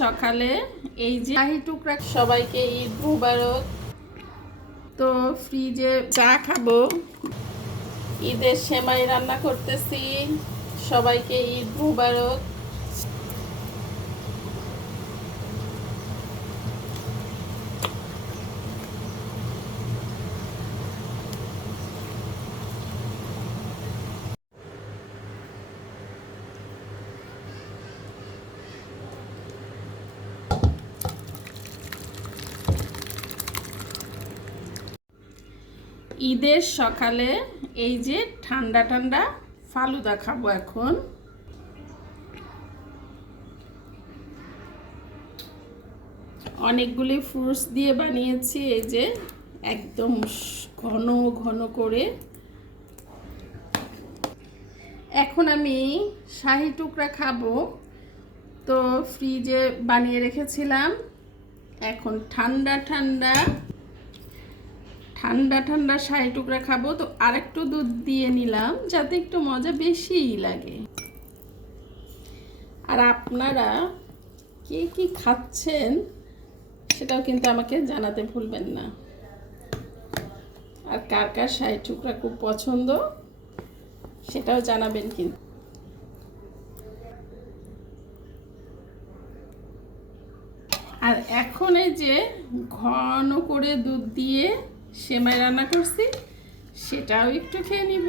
সকালে এই যে শাহী টুকরা, সবাইকে ঈদ মুবারক। তো ফ্রিজে চা খাবো, ঈদের সেমাই রান্না করতেছি, সবাইকে ঈদ মুবারক। ঈদের সকালে এই যে ঠান্ডা ঠান্ডা ফালুদা খাবো এখন। অনেকগুলি ফ্রুটস দিয়ে বানিয়েছি, এই যে একদম ঘন ঘন করে। এখন আমি শাহী টুকরা খাবো, তো ফ্রিজে বানিয়ে রেখেছিলাম। এখন ঠান্ডা ঠান্ডা ঠান্ডা ঠান্ডা শাহী টুকরা খাবো, তো আরেকটু দুধ দিয়ে নিলাম যাতে একটু মজা বেশিই লাগে। আর আপনারা কে কি খাচ্ছেন সেটাও কিন্তু আমাকে জানাতে ভুলবেন না। আর কার কার শাহী টুকরা খুব পছন্দ সেটাও জানাবেন কিন্তু। আর এখন এই যে ঘন করে দুধ দিয়ে সেমাই রান্না করছি, সেটাও একটু খেয়ে নিব।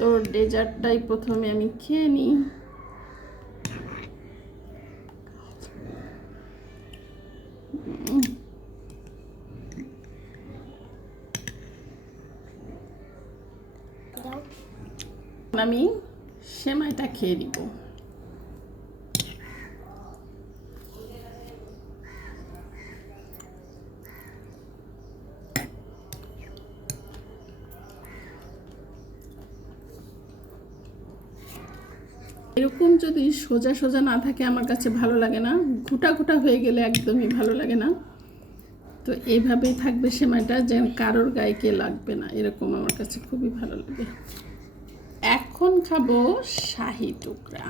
তো ডেজার্টটাই প্রথমে আমি খেয়ে নিই। আমি সেমাইটা খেয়ে নিব। এরকম যদি সোজা সোজা না থাকে আমার কাছে ভালো লাগে না, ঘুটা ঘুটা হয়ে গেলে একদমই ভালো লাগে না। তো এইভাবেই থাকবে সেমাইটা, যেন কারোর গায়ে লাগবে না, এরকম আমার কাছে খুবই ভালো লাগে। এখন খাবো শাহী টুকরা।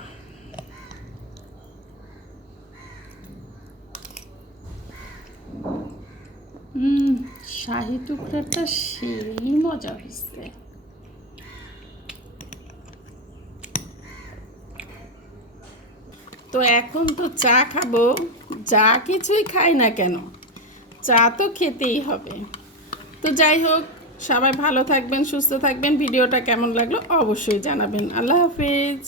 শাহী টুকরাটা সেই মজা হয়েছে। তো এখন তো চা খাবো, যা কিছুই খাই না কেন চা তো খেতেই হবে। তো যাই হোক, সবাই ভালো থাকবেন, সুস্থ থাকবেন। ভিডিওটা কেমন লাগলো অবশ্যই জানাবেন। আল্লাহ হাফেজ।